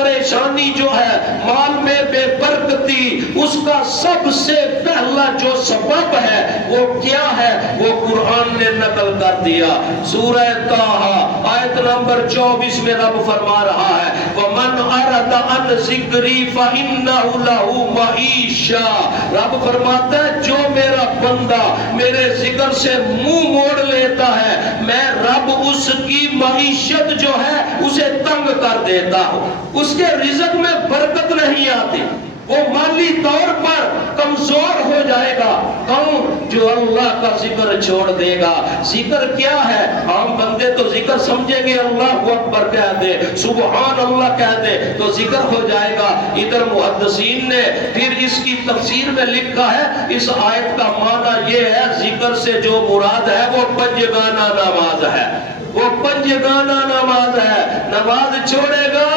پریشانی جو ہے، مال میں بے برکتی، اس کا سب سے پہلا جو سبب ہے وہ کیا ہے؟ وہ قرآن نے نقل کر دیا۔ سورہ طٰہٰ آیت نمبر 24 میں رب فرما رہا ہے وَمَنْ أَرَدَ عَنْ ذِكْرِي فَإِنَّهُ لَهُ مَعِيشَةٌ۔ رب فرماتا ہے جو میرا بندہ میرے ذکر سے منہ موڑ لیتا ہے، میں رب اس کی معیشت جو ہے اسے تنگ کر دیتا ہوں، اس کے رزق میں برکت نہیں آتی، وہ مالی طور پر کمزور ہو جائے گا۔ کون؟ جو اللہ کا ذکر چھوڑ دے گا۔ ذکر کیا ہے؟ عام بندے تو ذکر سمجھیں گے اللہ اکبر کہہ دے، سبحان اللہ کہہ دے تو ذکر ہو جائے گا۔ ادھر محدثین نے پھر اس کی تفسیر میں لکھا ہے اس آیت کا معنی یہ ہے ذکر سے جو مراد ہے وہ پنجگانہ نماز ہے، وہ پنجگانہ نماز ہے۔ نماز چھوڑے گا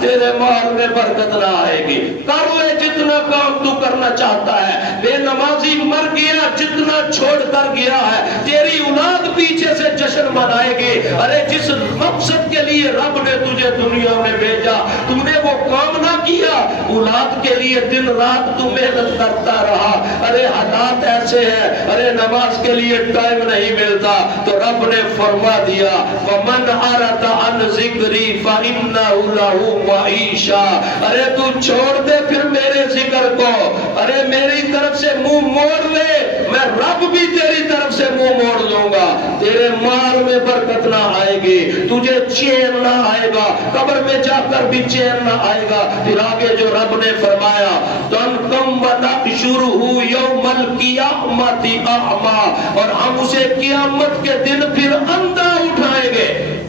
تیرے مال میں برکت نہ آئے گی۔ کر لے جتنا کام تو کرنا چاہتا ہے، بے نمازی مر گیا جتنا چھوڑ کر گیا ہے، تیری اولاد پیچھے سے جشن منائے گی۔ ارے جس مقصد کے لیے رب نے تجھے دنیا میں بھیجا تم نے وہ کام نہ کیا، اولاد کے لیے دن رات تو محنت کرتا رہا، ارے حالات ایسے ہیں، ارے نماز کے لیے ٹائم نہیں ملتا، تو رب نے فرما دیا وَمَنْ أَرَدَ عَنْ ذِكْرِي فَإِنَّهُ لَهُ مَعِيشَةٌ۔ ارے تو چھوڑ دے پھر میرے ذکر کو، ارے میری طرف سے منہ موڑ لے، میں رب بھی تیری طرف سے منہ موڑ لوں گا، تیرے مال میں برکت نہ آئے گی، تجھے چین نہ آئے گا، قبر میں جا کر بھی چین نہ آئے گا۔ پھر آگے جو رب نے فرمایا تَنْقَمْ وَنَحْشُرُهُ يَوْمَ الْقِيَامَةِ أَعْمَىٰ، اور ہم اسے قیامت کے دن پھر اندھا اٹھائیں گے۔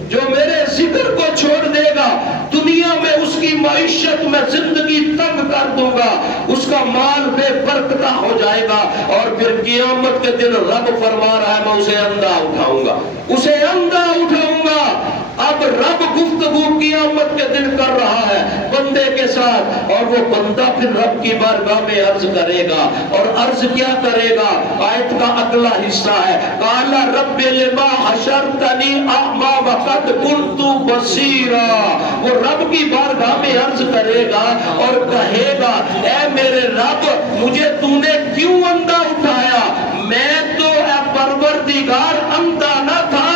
جو میرے ذکر کو چھوڑ دے گا دنیا میں اس کی معیشت میں زندگی تنگ کر دوں گا، اس کا مال بے برکتہ ہو جائے گا، اور پھر قیامت کے دن رب فرما رہا ہے میں اسے اندھا اٹھاؤں گا، اسے اندھا اٹھاؤں گا۔ اب رب گفتگو قیامت کے دن کر رہا ہے بندے کے ساتھ، اور وہ بندہ پھر رب کی بارگاہ میں عرض کرے گا، اور عرض کیا کرے گا؟ آیت کا اگلا حصہ ہے قال رب لما حشرتنی اعمی وقد كنت بصیرا۔ وہ رب کی بارگاہ میں عرض کرے گا اور کہے گا اے میرے رب مجھے تو نے کیوں اندھا اٹھایا؟ میں تو اے پروردگار اندھا نہ تھا،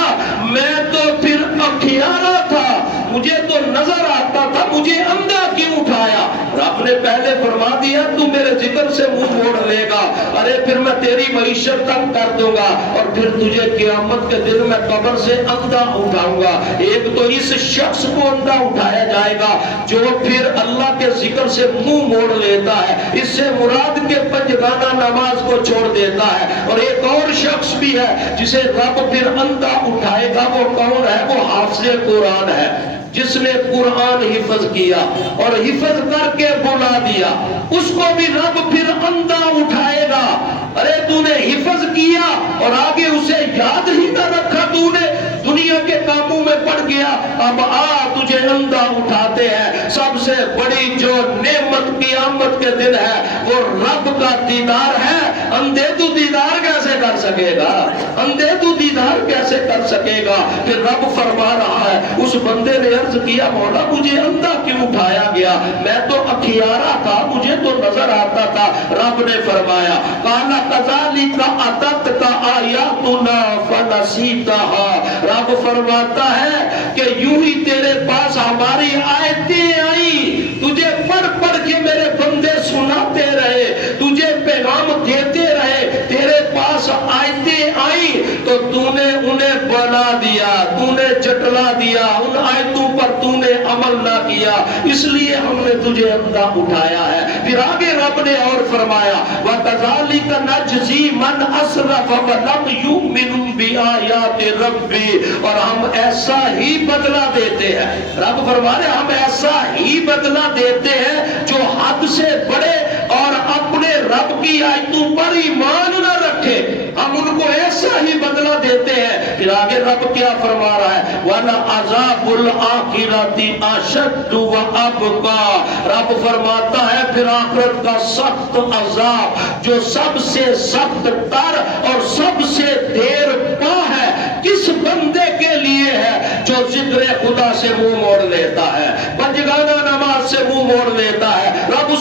میں تو پھر اکھیارا تھا، مجھے تو نظر آتا تھا، مجھے اندھا کیوں اٹھایا؟ رب نے پہلے فرما دیا تو میرے ذکر سے منہ موڑ لے گا، ارے پھر میں تیری معیشت تنگ کر دوں گا، اور پھر تجھے قیامت کے دن میں قبر سے اندھا اٹھاؤں گا۔ ایک تو اس شخص کو اندھا اٹھایا جائے گا جو پھر اللہ کے ذکر سے منہ موڑ لیتا ہے، اس سے مراد کے پنجگانہ نماز کو چھوڑ دیتا ہے۔ اور ایک اور شخص بھی ہے جسے رب پھر اندھا اٹھائے گا، وہ کون ہے؟ وہ حافظ قرآن ہے، جس نے قرآن حفظ کیا اور حفظ کر کے بلا دیا، اس کو بھی رب پھر اندھا اٹھائے گا۔ ارے تو نے حفظ کیا اور آگے اسے یاد ہی نہ رکھا، تو نے دنیا کے کاموں میں پڑ گیا، اب تجھے اندھا اٹھاتے ہیں۔ سب سے بڑی جو نعمت قیامت کے دن ہے وہ رب کا دیدار ہے۔ اندھے تو دیدار کیسے کر سکے گا؟ اندھے تو دیدار کیسے کر سکے گا؟ پھر رب فرما رہا ہے اس بندے نے عرض کیا مولا مجھے اندھا کیوں اٹھایا گیا؟ میں تو اکھیارا تھا، مجھے تو نظر آتا تھا۔ رب نے فرمایا قال كذلك اتتك آیاتنا فنسیتها۔ رب فرماتا ہے کہ یوں ہی تیرے پاس ہماری آیتیں آئیں، تجھے پڑھ پڑھ کے میرے بندے سناتے رہے، تجھے پیغام دیتے رہے، تیرے پاس آیتیں آئیں تو تو نے انہیں بنا دیا، تو نے جٹلا دیا، ان آیتوں پر تو نے عمل نہ کیا، اس لیے ہم نے تجھے اندھا اٹھایا ہے۔ پھر آگے رب نے اور فرمایا وَكَذَلِكَ نَجْزِي مَنْ أَسْرَفَ وَلَمْ يُؤْمِنْ بِآيَاتِ رَبِّهِ، اور ہم ایسا ہی بدلہ دیتے ہیں۔ رب فرما رہے ہم ایسا ہی بدلہ دیتے ہیں جو حد سے بڑے اور اپنے رب کی آیتوں پر ایمان نہ رکھے، ہم ان کو ایسا ہی بدلہ دیتے ہیں۔ پھر آگے رب کیا فرما رہا ہے وَلَعَذَابُ الْآخِرَةِ أَشَدُّ وَأَبْقَىٰ۔ رب فرماتا ہے پھر آخرت کا سخت عذاب جو سب سے سخت تر اور سب سے دیر پا ہے کس بندے کے لیے ہے؟ جو ذکر خدا سے منہ موڑ لیتا ہے، پنجگانہ نماز سے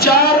4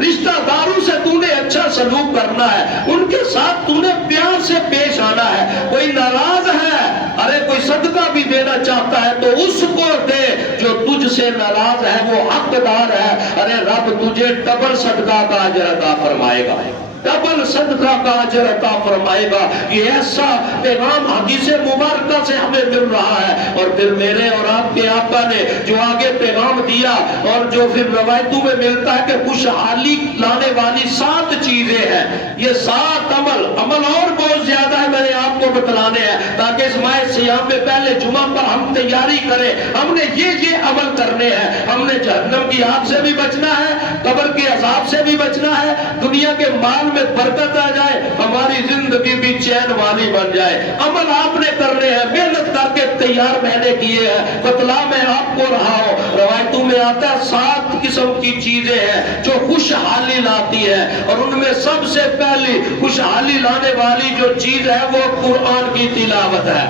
رشتہ داروں سے تو نے اچھا سلوک کرنا ہے، ان کے ساتھ تو نے پیار سے پیش آنا ہے۔ کوئی ناراض ہے، ارے کوئی صدقہ بھی دینا چاہتا ہے تو اس کو دے، جو تجھ سے ناراض ہے وہ حقدار ہے، ارے رب تجھے ڈبل صدقہ کا اجر عطا فرمائے گا، ڈبل صدقہ کا اجر عطا فرمائے گا۔ یہ ایسا پیغام حدیث مبارکہ سے ہمیں مل رہا ہے۔ اور پھر میرے اور آپ کے آقا نے جو آگے پیغام دیا اور جو پھر روایتوں میں ملتا ہے کہ خوشحالی لانے والی 7 چیزیں ہیں، یہ 7 عمل اور بہت زیادہ ہے، میں نے آپ کو بتلانے ہیں تاکہ اس ماہ سیام میں پہلے جمعہ پر ہم تیاری کریں۔ ہم نے یہ عمل کرنے ہیں، ہم نے جہنم کی آگ سے بھی بچنا ہے، قبر کے عذاب سے بھی بچنا ہے، دنیا کے مال میں برکت آ جائے، ہماری زندگی بھی چین والی بن جائے۔ عمل آپ نے کرنے ہیں، محنت کر کے تیار میں نے کیے ہیں، بتلا میں آپ کو رہا ہوں۔ روایتوں میں آتا ہے 7 قسم کی چیزیں ہیں جو خوشحالی لاتی ہے، اور ان میں سب سے پہلی خوشحالی لانے والی جو چیز ہے وہ قرآن کی تلاوت ہے،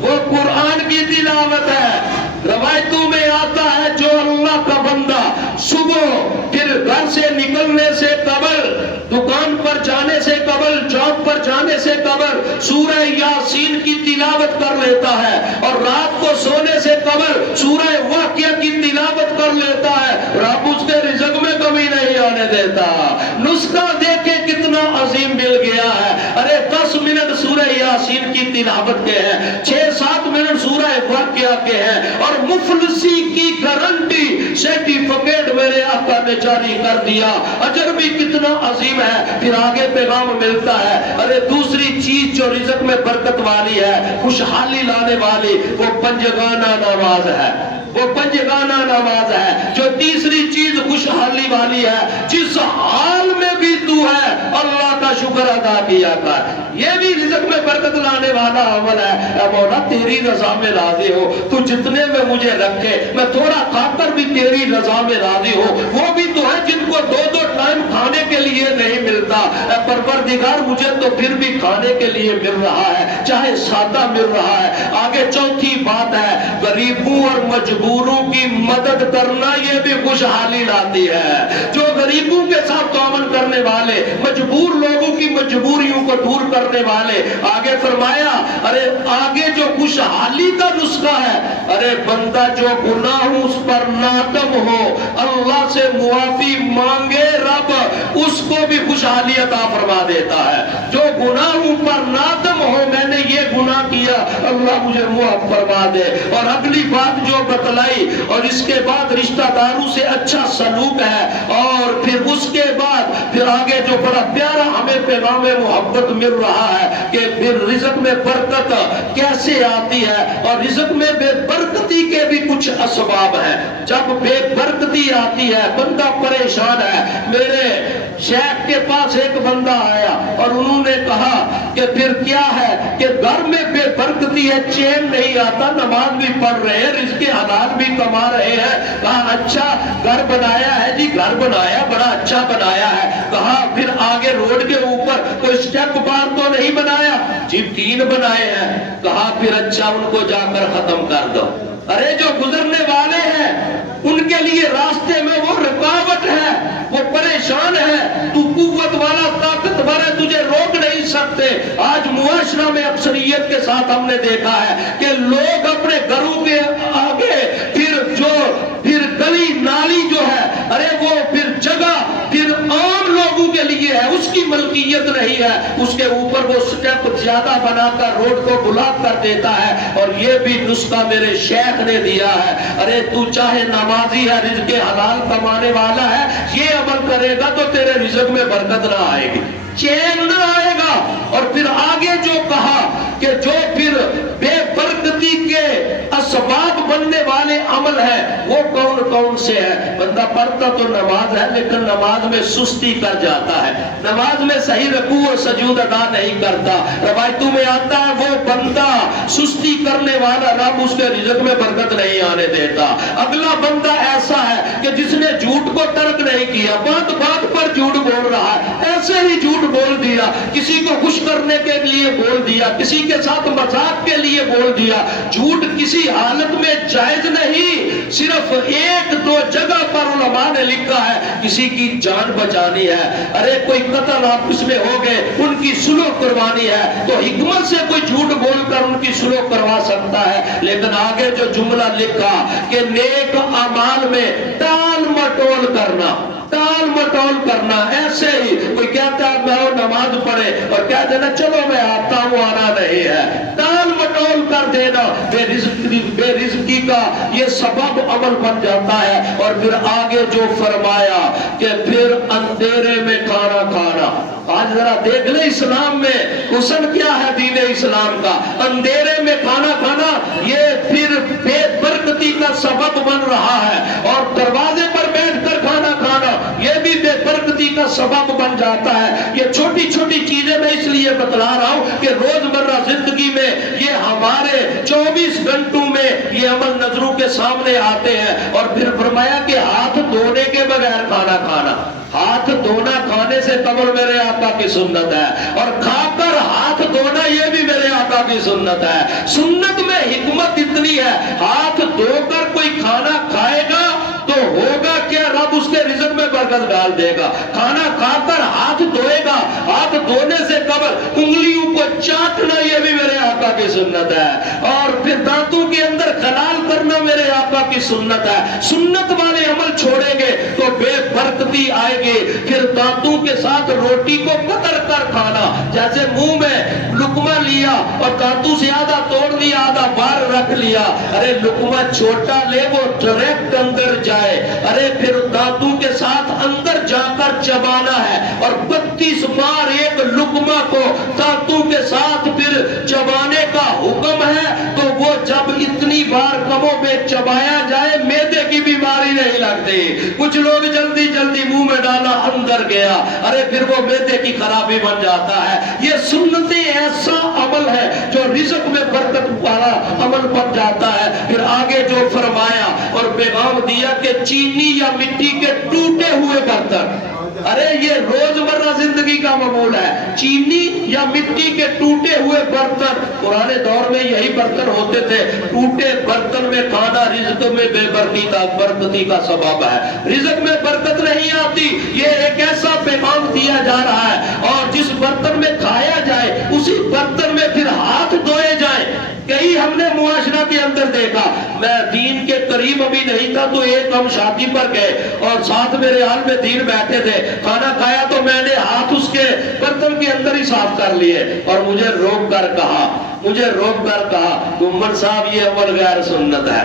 وہ قرآن کی تلاوت ہے۔ روایتوں میں آتا ہے جو اللہ کا بندہ صبح پھر گھر سے نکلنے سے قبل، دکان پر جانے سے قبل، جاب پر جانے سے قبل سورہ یاسین کی تلاوت کر لیتا ہے، اور رات کو سونے سے قبل سورہ واقعہ کی تلاوت کر لیتا ہے، رب اس کے رزق میں کمی نہیں آنے دیتا۔ نسخہ دیکھے کتنا عظیم مل گیا ہے۔ ارے 10 منٹ سورہ یاسین کی تلاوت کے ہیں، 6-7 منٹ سورہ واقعہ کے ہیں، اور مفلسی کی گارنٹی سرٹیفکیٹ میرے آقا نے جاری کر دیا۔ اجر بھی کتنا عظیم ہے۔ پھر آگے پیغام ملتا ہے، ارے دوسری چیز جو رزق میں برکت والی ہے، خوشحالی لانے والی، وہ پنجگانہ نماز ہے، وہ پنجگانہ نماز ہے۔ جو تیسری چیز خوشحالی والی ہے، جس حال میں بھی تو ہے اللہ کا شکر ادا کیا کر، یہ بھی رزق میں برکت لانے والا عمل ہے۔ اے مولا تیری رضا میں راضی ہو، تو جتنے میں مجھے رکھے، میں تھوڑا کھا کر بھی تیری رضا میں راضی ہو۔ وہ بھی تو ہے جن کو 2 ٹائم کھانے کے لیے نہیں ملتا، اے پروردگار مجھے تو پھر بھی کھانے کے لیے مل رہا ہے، چاہے سادہ مل رہا ہے۔ آگے چوتھی بات ہے، غریبوں اور مجبوروں کی مدد کرنا، یہ بھی خوشحالی لاتی ہے۔ جو غریبوں کے ساتھ تعامل کرنے والے، مجبور لوگوں کی مجبوریوں کو دور کرنے والے، آگے فرمایا ارے آگے جو خوشحالی کا نسخہ ہے، ارے بندہ جو گناہ اس پر نادم ہو، اللہ سے معافی مانگے، رب اس کو بھی خوشحالی عطا فرما دیتا ہے۔ جو گناہوں پر نادم ہو، میں نے یہ گناہ کیا، اللہ مجھے معاف فرما دے۔ اور اگلی بات جو بتلائی، اور اس کے بعد رشتہ داروں سے اچھا سلوک ہے، اور پھر اس کے بعد پھر آگے جو بڑا پیارا ہمیں پیغام محبت مل رہا ہے کہ پھر رزق میں برکت کیسے آتی ہے، اور رزق میں بے برکتی کے بھی کچھ اسباب ہیں۔ جب بے برکتی آتی ہے، بندہ پریشان ہے۔ میرے شیخ کے پاس ایک بندہ آیا اور انہوں نے کہا کہ پھر کیا ہے کہ گھر میں بے برکتی ہے، چین نہیں آتا، نماز بھی پڑھ رہے ہیں، رزق حلال بھی کما رہے ہیں۔ کہا اچھا گھر بنایا ہے؟ جی گھر بنایا، بڑا اچھا بنایا ہے۔ کہا پھر آگے روڈ کے اوپر کوئی اسٹیپ بار تو نہیں بنایا؟ جی 3 بنائے ہیں۔ کہا پھر اچھا ان کو جا کر ختم کر دو۔ ارے جو گزرنے والے ہیں ان کے لیے راستے میں وہ رکاوٹ ہے، وہ پریشان ہے، تو قوت والا طاقتور ہے، تجھے روک نہیں سکتے۔ آج معاشرہ میں اکثریت کے ساتھ ہم نے دیکھا ہے کہ لوگ اپنے گھروں کے آگے پھر گلی نالی جو ہے، ارے وہ پھر جگہ پھر عام لوگوں کے لیے ہے، اس کی ملکیت نہیں ہے، اس کے اوپر وہ سٹیپ زیادہ بنا کر روڈ کو بلاک کر دیتا ہے۔ اور یہ بھی نسخہ میرے شیخ نے دیا ہے، ارے تو چاہے نمازی ہے، رزق حلال کمانے والا ہے، یہ عمل کرے گا تو تیرے رزق میں برکت نہ آئے گی، چین نہ آئے گا۔ اور پھر آگے جو کہا کہ جو پھر بے برکتی کے اسباب بننے والے عمل ہیں وہ کون کون سے ہیں؟ بندہ پڑھتا تو نماز ہے لیکن نماز میں سستی کر جاتا ہے، نماز میں صحیح رکوع اور سجود ادا نہیں کرتا۔ روایتوں میں آتا ہے وہ بندہ سستی کرنے والا، رب اس کے رزق میں برکت نہیں آنے دیتا۔ اگلا بندہ ایسا ہے کہ جس نے جھوٹ کو ترک نہیں کیا، بات بات پر جھوٹ بول رہا ہے، ایسا ایسے ہی جھوٹ بول دیا، کسی کو خوش کرنے کے لیے بول دیا، کسی کے ساتھ مذاق کے لیے بول دیا۔ جھوٹ کسی حالت میں جائز نہیں، صرف ایک دو جگہ پر علماء نے لکھا ہے کسی کی جان بچانی ہے، ارے کوئی قتل آپس میں ہو گئے، ان کی صلح کروانی ہے تو حکمت سے کوئی جھوٹ بول کر ان کی صلح کروا سکتا ہے۔ لیکن آگے جو جملہ لکھا کہ نیک اعمال میں ٹال مٹول کرنا، ٹال مٹول کرنا، ایسے ہی کوئی کہتا ہے میں نماز پڑھے اور کہہ دینا چلو میں آتا ہوں، آنا نہیں ہے، ٹال مٹول کر دینا بے رزقی کا یہ سبب عمل بن جاتا ہے۔ اور پھر آگے جو فرمایا کہ پھر اندھیرے میں کھانا کھانا۔ آج ذرا دیکھ لیں اسلام میں حسن کیا ہے، دین اسلام کا، اندھیرے میں کھانا کھانا یہ پھر بے برکتی کا سبب بن رہا ہے، اور دروازے پر بیٹھ کر کھانا کھانا یہ بھی بے برکتی کا سبب بن جاتا ہے۔ یہ چھوٹی چھوٹی چیزیں میں اس لیے بتلا رہا ہوں کہ روزمرہ زندگی میں یہ ہمارے 24 گھنٹوں میں یہ عمل نظروں کے سامنے آتے ہیں۔ اور پھر فرمایا کہ ہاتھ دھونے کے بغیر کھانا کھانا، ہاتھ دھونا کھانے سے قبل میرے آقا کی سنت ہے، اور کھا کر ہاتھ دھونا یہ بھی میرے آقا کی سنت ہے۔ سنت میں حکمت اتنی ہے، ہاتھ دھو کر کوئی کھانا کھائے گا تو ہوگا کیا، رب اس کے رزق میں برکت ڈال دے گا۔ کھانا کھا کر ہاتھ دھوئے گا، ہاتھ دھونے سے قبل انگلیوں کو چاٹنا یہ بھی میرے آقا کی سنت ہے، اور پھر دانتوں کے اندر خلال کرنا میرے آقا کی سنت ہے۔ سنت والے عمل چھوڑیں گے تو بے برکتی آئے گی۔ پھر دانتوں کے ساتھ روٹی کو قطر کر کھانا، جیسے منہ میں لقمہ لیا اور دانتوں سے آدھا توڑ لیا آدھا باہر رکھ لیا، ارے لقمہ چھوٹا لے وہ ڈائریکٹ اندر جائے، ارے پھر دانتوں کے ساتھ اندر جا کر چبانا ہے، اور 32 بار ایک لقمہ کو دانتوں کے ساتھ پھر چبانے کا حکم ہے۔ تو وہ جب اتنی بار کموں میں چبایا جائے معدے کی بیماری نہیں لگتی۔ کچھ لوگ جلدی جلدی منہ میں ڈالا اندر گیا، ارے پھر وہ معدے کی خرابی بن جاتا ہے۔ یہ سنتیں ایسا عمل ہے جو رزق میں برکت والا عمل بن جاتا ہے۔ پھر آگے جو فرمایا اور پیغام دیا کہ چینی یا مٹی کے ٹوٹے ہوئے برتن، ارے یہ روزمرہ زندگی کا معمول ہے، چینی یا مٹی کے ٹوٹے ہوئے برتن، پرانے دور میں یہی برتن ہوتے تھے۔ ٹوٹے برتن میں کھانا رزق میں بے برکتی کا سبب ہے، رزق میں برکت نہیں آتی۔ یہ ایک ایسا پیغام دیا جا رہا ہے، اور جس برتن میں کھایا جائے اسی برتن میں پھر ہاتھ دھوئے جائیں۔ کئی ہم نے معاشرہ کے اندر دیکھا، میں دین کے قریب ابھی نہیں تھا تو ایک ہم شادی پر گئے اور ساتھ میرے حال میں دین بیٹھے تھے، کھانا کھایا تو میں نے ہاتھ اس کے برتن کے اندر ہی صاف کر لیے، اور مجھے روک کر کہا گمبر صاحب یہ عمل غیر سنت ہے۔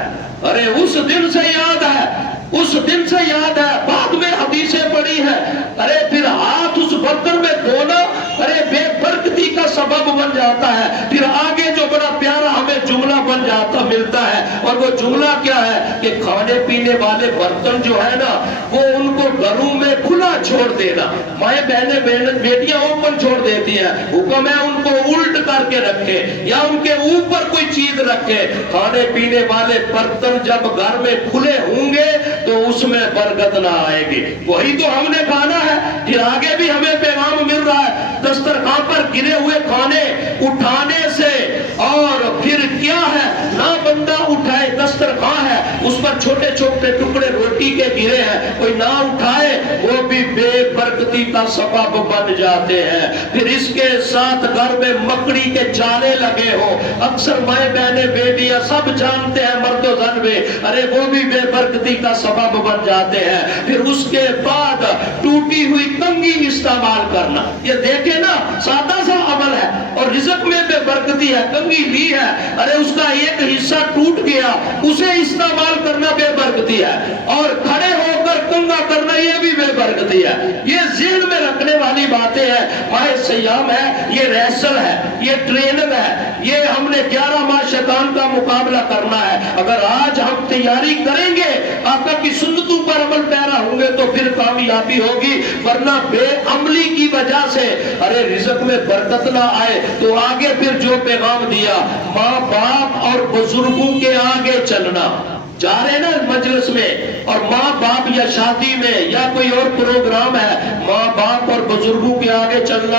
ارے اس دن سے یاد ہے، بعد میں حدیثیں پڑھی ہیں، ارے پھر ہاتھ اس برتن میں دھونا ارے بے برکتی کا سبب بن جاتا ہے۔ پھر آگے جو بڑا پیارا ہمیں جملہ بن جاتا ملتا ہے، اور وہ جملہ کیا ہے کہ کھانے پینے والے برتن جو ہے نا وہ ان کو گھروں میں کھلا چھوڑ دینا، مائیں بہنیں بیٹیاں اوپن چھوڑ دیتی ہیں، حکم ہے ان کو الٹ کر کے رکھے یا ان کے اوپر کوئی چیز رکھے۔ کھانے پینے والے برتن جب گھر میں کھلے ہوں گے تو اس میں برکت نہ آئے گی، وہی تو ہم نے کھانا ہے۔ پھر آگے بھی ہمیں پیغام مل رہا ہے، دسترخوان پر گرے ہوئے کھانے اٹھانے سے، اور پھر کیا ہے نہ بندہ اٹھائے، دسترخوان ہے اس پر چھوٹے چھوٹے ٹکڑے روٹی کے گرے ہیں، کوئی نہ اٹھائے وہ بھی بے برکتی کا سبب بن جاتے ہیں۔ پھر اس کے ساتھ گھر میں مکڑی کے جالے لگے ہو، اکثر مائیں بہنیں بیٹیاں سب جانتے ہیں مرد و زن میں، ارے وہ بھی بے برکتی کا سبب بن جاتے ہیں۔ پھر اس کے بعد ٹوٹی ہوئی کنگھی استعمال کرنا، یہ دیکھیں نا سادہ سا عمل ہے اور رزق میں بے برکتی ہے۔ کنگھی لی ہے، ارے اس کا ایک حصہ ٹوٹ گیا، اسے استعمال کرنا بے برکتی ہے، اور کھڑے ہو کر کنگھا کرنا یہ بھی بے برکتی ہے۔ یہ ذہن میں رکھنے والی باتیں ہیں۔ ماہ سیام ہے، یہ ریسل ہے، یہ ٹریننگ ہے، یہ ہم نے 11 ماہ شیطان کا مقابلہ کرنا ہے۔ اگر آج ہم تیاری کریں گے، آقا کی سنتوں پر عمل پیرا ہوں گے تو پھر کامیابی ہوگی، ورنہ بے عملی کی وجہ سے ارے رزق میں برکت نہ آئے۔ تو آگے پھر جو پیغام دیا، ماں باپ اور بزرگوں کے آگے چلنا، جا رہے نا مجلس میں اور ماں باپ یا شادی میں یا کوئی اور پروگرام ہے، ماں باپ اور بزرگوں کے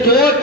2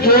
2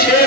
6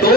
2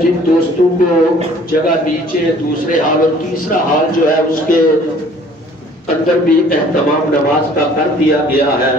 جن دوستوں کو جگہ نیچے دوسرے حال اور تیسرا حال جو ہے اس کے اندر بھی اہتمام نماز کا کر دیا گیا ہے.